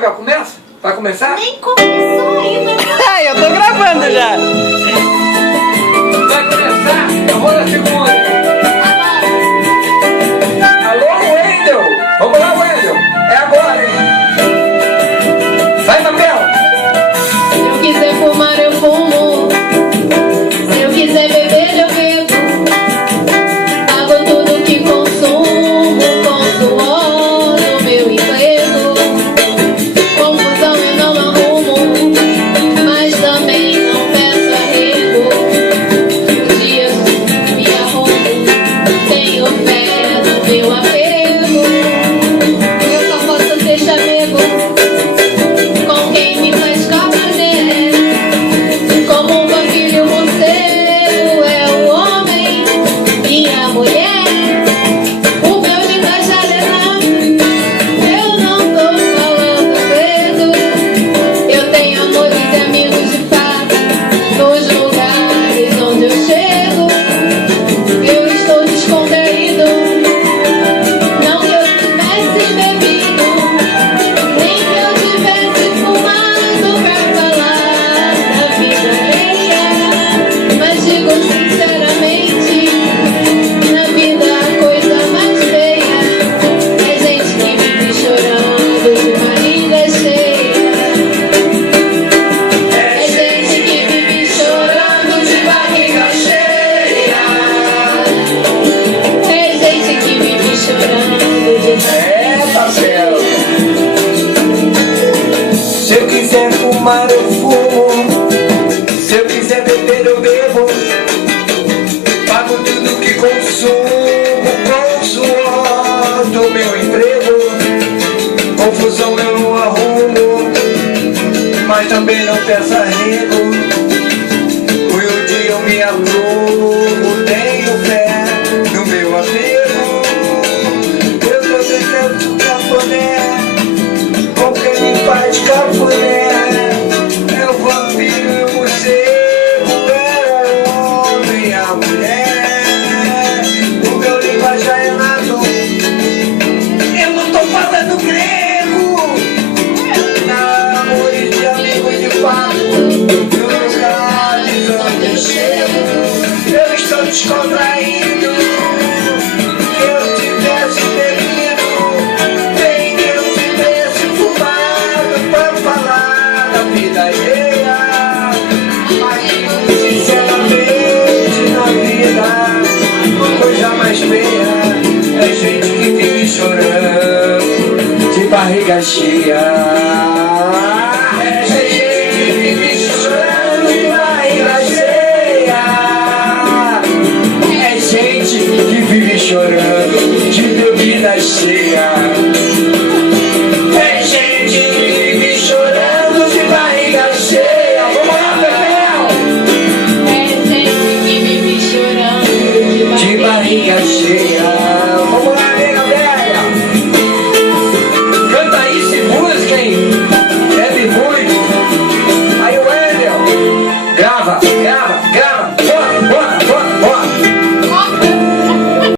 já começa? Vai começar? Nem começou ainda. Ai, eu tô gravando já. Vai começar? Eu vou na segunda. Alô, Wendel! Vamos lá, Wendel! É agora, hein? Sai da tela! Se eu quiser fumar, eu fumo. Se eu quiser beber, eu bebo. Pago tudo que consumo com suor do meu emprego. Confusão eu não arrumo, mas também não peço arrego. Um dia me arrumo, tenho fé no meu apego. Eu só posso ser chamego com quem me faz cabané. Como um vampiro e um morcego é o homem, minha mulher. O meu linguajar é lá, eu não tô falando preto. Eu tenho amores e amigos de fato nos lugares onde eu chego. Eu estou descontraído, não que eu tivesse bebido, nem que eu tivesse fumado pra falar da vida alheia. Mas digo sinceramente, na vida a coisa mais feia é gente que vive chorando de barriga cheia. É gente que vive chorando de barriga cheia. É gente que vive chorando de Tá certo! Se eu quiser fumar, eu fumo. Se eu quiser beber, eu bebo. Pago tudo que consumo com o suor do meu emprego. Confusão eu não arrumo, mas também não peço arrego. Por um dia eu me aprumo, tenho fé no meu apego. Eu tô tentando cafuné, com quem me faz cafuné. É o vampiro e o morcego, é o homem e a mulher. O meu linguajar é nato, eu não tô falando grego. Namores de amigos de fato, nos lugares onde eu chego. Eu estou descontraindo. Se eu tivesse bebido, bem que eu tivesse fumado pra falar da vida alheia. Mas sinceramente na vida, coisa mais feia é gente que vive chorando de barriga cheia.